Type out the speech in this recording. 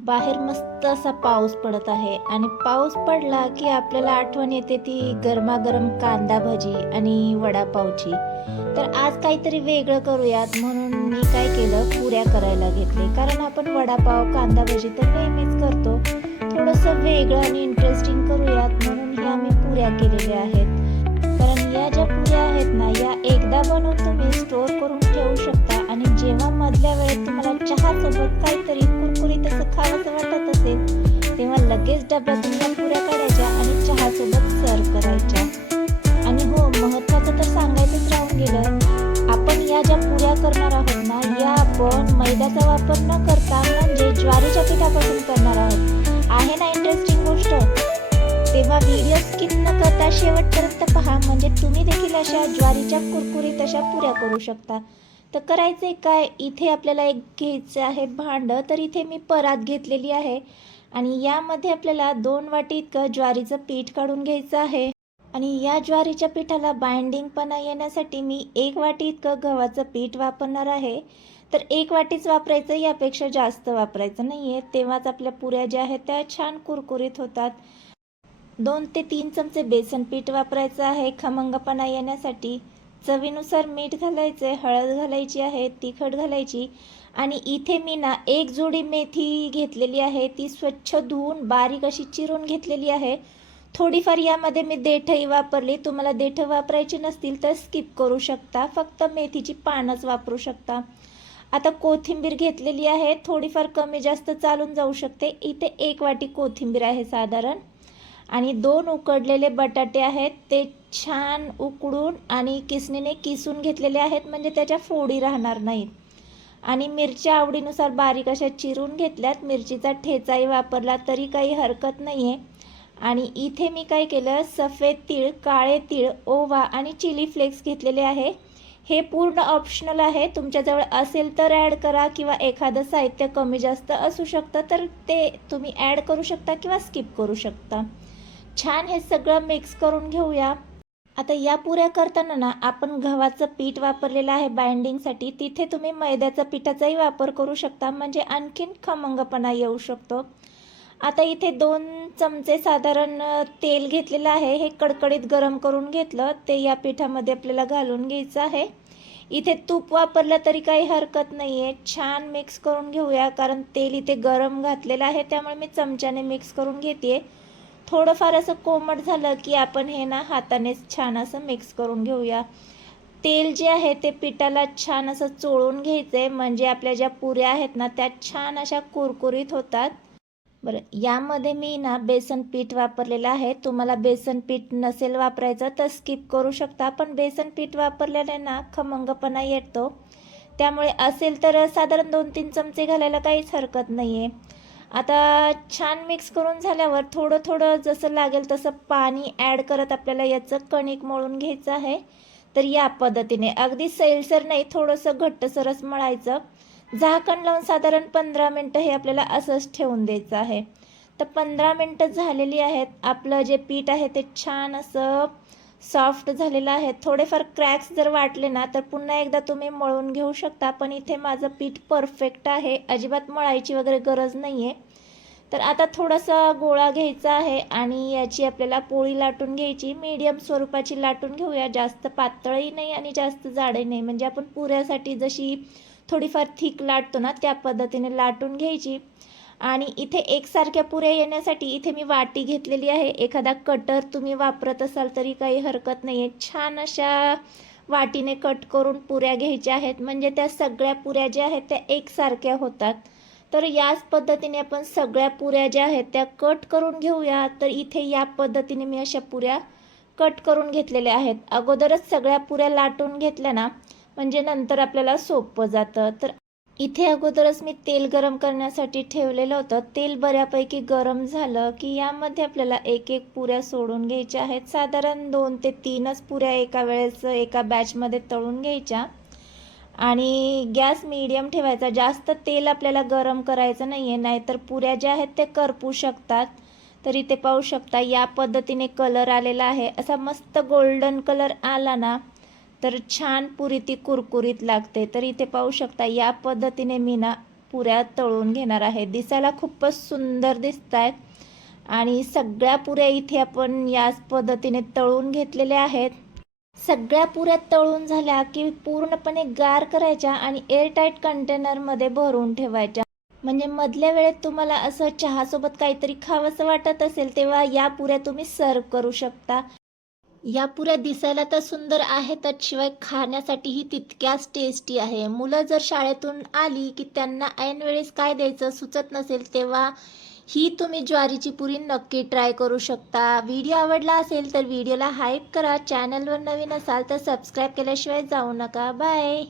बाहेर मस्त असा पाऊस पडत आहे आणि पाऊस पडला की आपल्याला आठवण येते ती गरमागरम कांदा भजी आणि वडापावची. तर आज काहीतरी वेगळं करूयात म्हणून मी काय केलं, पुऱ्या करायला घेतले. कारण आपण वडापाव कांदा भजी तर नेहमीच करतो. थोडंसं वेगळं आणि इंटरेस्टिंग करूयात म्हणून ह्या मी पुऱ्या केलेल्या आहेत. कारण या ज्या पुऱ्या आहेत ना, या एकदा बनवून तुम्ही स्टोर करून ठेवू शकता आणि जेव्हा मधल्या वेळेत तुम्हाला चहा सोबत काहीतरी कुरकुरीत असं खावंसं वाटत असेल तेव्हा लगेच डब्यातून या पुऱ्या काढायच्या आणि चहा सोबत सर्व करायच्या. आणि हो, महत्त्वाचं तर सांगायचंच राहून गेलं, आपण या ज्या पुऱ्या करणार आहोत ना, या आपण मैद्याचा वापर न करता म्हणजे ज्वारीच्या पिठापासून करणार आहोत. आहे ना इंटरेस्टिंग गोष्ट? तेव्हा व्हिडिओ स्किप न करता शेवटपर्यंत पहा, म्हणजे तुम्ही देखील अशा ज्वारीच्या कुरकुरीत अशा पुऱ्या करू शकता. तर करायचे काय, इथे आपल्याला एक घ्यायचं आहे भांडं. तर इथे मी परात घेतलेली आहे आणि यामध्ये आपल्याला 2 वाटी इतकं ज्वारीचं पीठ काढून घ्यायचं आहे. आणि या ज्वारीच्या पिठाला बाइंडिंगपणा येण्यासाठी मी 1 वाटी इतकं गव्हाचं पीठ वापरणार आहे. तर 1 वाटीच वापरायचं, यापेक्षा जास्त वापरायचं नाही आहे. तेव्हाच आपल्या पुऱ्या ज्या आहेत त्या छान कुरकुरीत होतात. 2 ते 3 चमचे बेसन पीठ वापरायचं आहे खमंगपणा येण्यासाठी. चवीनुसार मीठ घालायचे, हळद घालायची आहे, तिखट घालायची. आणि इथे मी ना 1 जोडी मेथी घेतलेली आहे, ती स्वच्छ धुवून बारीक अशी चिरून घेतलेली आहे. थोडीफार यामध्ये मी देठही वापरली. तुम्हाला देठ वापरायची नसतील तर स्किप करू शकता, फक्त मेथीची पानच वापरू शकता. आता कोथिंबीर घेतलेली आहे, थोडीफार कमी जास्त चालून जाऊ शकते. इथे 1 वाटी कोथिंबीर आहे साधारण. आणि 2 उकडलेले बटाटे आहेत, ते छान उकडून आणि किसणीने किसून घेतलेले आहेत, म्हणजे त्याच्या फोडी राहणार नाहीत. आणि मिरच्या आवडीनुसार बारीक अशा चिरून घेतल्यात. मिरचीचा ठेचाही वापरला तरी काही हरकत नाही आहे. आणि इथे मी काय केलं, सफेद तीळ, काळे तीळ, ओवा आणि चिली फ्लेक्स घेतलेले आहे. हे पूर्ण ऑप्शनल आहे, तुमच्याजवळ असेल तर ॲड करा किंवा एखादं साहित्य कमी जास्त असू शकतं तर ते तुम्ही ॲड करू शकता किंवा स्किप करू शकता. छान हे सगळं मिक्स करून घेऊया. आता या पुऱ्या करताना ना आपण गव्हाचं पीठ वापरलेलं आहे बाइंडिंगसाठी. तिथे तुम्ही मैद्याचा पिठाचाही वापर करू शकता, म्हणजे आणखीन खमंगपणा येऊ शकतो. आता इथे 2 चमचे साधारण तेल घेतलेलं आहे. हे कडकडीत गरम करून घेतलं, ते या पिठामध्ये आपल्याला घालून घ्यायचं आहे. इथे तूप वापरलं तरी काही हरकत नाही आहे. छान मिक्स करून घेऊया, कारण तेल इथे गरम घातलेलं आहे, त्यामुळे मी चमच्याने मिक्स करून घेते. थोडंफार असं कोमट झालं की आपण हे ना हातानेच छान असं मिक्स करून घेऊया. तेल जे आहे ते पिठाला छान असं चोळून घ्यायचं आहे, म्हणजे आपल्या ज्या पुऱ्या आहेत ना त्या छान अशा कुरकुरीत होतात. बरं, यामध्ये मी ना बेसन पीठ वापरलेलं आहे. तुम्हाला बेसन पीठ नसेल वापरायचं तर स्किप करू शकता, पण बेसन पीठ वापरल्याने ना खमंगपणा येतो. त्यामुळे असेल तर साधारण 2-3 चमचे घालायला काहीच हरकत नाही आहे. आता छान मिक्स करून झाल्यावर थोडं थोडं जसं लागेल तसं पाणी ॲड करत आपल्याला याचं कणिक मळून घ्यायचं आहे. तर या पद्धतीने अगदी सैलसर नाही, थोडंसं घट्टसरच मळायचं. झाकण लावून साधारण 15 मिनटं हे आपल्याला असंच ठेवून द्यायचं आहे. तर 15 मिनटं झालेली आहेत. आपलं जे पीठ आहे ते छान असं सॉफ्ट झालेलं आहे. थोडेफार क्रॅक्स जर वाटले ना तर पुन्हा एकदा तुम्ही मळून घेऊ शकता, पण इथे माझं पीठ परफेक्ट आहे, अजिबात मळायची वगैरे गरज नाही आहे. तर आता थोडासा गोळा घ्यायचा आहे आणि याची आपल्याला पोळी लाटून घ्यायची. मीडियम स्वरूपाची लाटून घेऊया, जास्त पातळही नाही आणि जास्त जाडही नाही, म्हणजे आपण पुऱ्यासाठी जशी थोडीफार थिक लाटतो ना त्या पद्धतीने लाटून घ्यायची. आणि इथे एकसारख्या पुऱ्या येण्यासाठी इथे मी वाटी घेतलेली आहे. एखादा कटर तुम्ही वापरत असाल तरी काही हरकत नाही आहे. छान अशा वाटीने कट करून पुऱ्या घ्यायच्या आहेत, म्हणजे त्या सगळ्या पुऱ्या ज्या आहेत त्या एकसारख्या होतात. तर याच पद्धतीने आपण सगळ्या पुऱ्या ज्या आहेत त्या कट करून घेऊया. तर इथे या पद्धतीने मी अशा पुऱ्या कट करून घेतलेल्या आहेत. अगोदरच सगळ्या पुऱ्या लाटून घेतल्या ना म्हणजे नंतर आपल्याला सोपं जातं. तर इथे अगोदरच मी तेल गरम करण्यासाठी ठेवलेलं होतं. तेल बऱ्यापैकी गरम झालं की यामध्ये आपल्याला एक एक पुऱ्या सोडून घ्यायच्या आहेत. साधारण 2 ते 3च पुऱ्या एका वेळेस एका बॅचमध्ये तळून घ्यायच्या. आणि गॅस मीडियम ठेवायचा. जास्त तेल आपल्याला गरम करायचं नाही आहे, नाहीतर पुऱ्या ज्या आहेत ते करपू शकतात. तर इथे पाहू शकता या पद्धतीने कलर आलेला आहे. असा मस्त गोल्डन कलर आला ना तर छान पुरी ती कुरकुरीत लागते. तर इथे पाहू शकता या पद्धतीने मी ना पुऱ्या तळून घेणार आहे. दिसायला खूपच सुंदर दिसत आहेत आणि सगळ्या पुऱ्या इथे आपण याच पद्धतीने तळून घेतलेल्या आहेत. सगळ्या पुऱ्या तळून झाल्या की पूर्णपणे गार करायच्या आणि एअरटाईट कंटेनरमध्ये भरून ठेवायच्या. म्हणजे मधल्या वेळेत तुम्हाला असं चहासोबत काहीतरी खावंसं वाटत असेल तेव्हा या पुऱ्या तुम्ही सर्व करू शकता. या पुऱ्या दिसायला तर सुंदर आहेतच, शिवाय खाण्यासाठीही तितक्याच टेस्टी आहे. मुलं जर शाळेतून आली की त्यांना ऐन वेळेस काय द्यायचं सुचत नसेल तेव्हा ही तुम्ही ज्वारीची पुरी नक्की ट्राय करू शकता. व्हिडिओ आवडला असेल तर व्हिडिओला हाईप करा. चॅनलवर नवीन असाल तर सबस्क्राईब केल्याशिवाय जाऊ नका. बाय.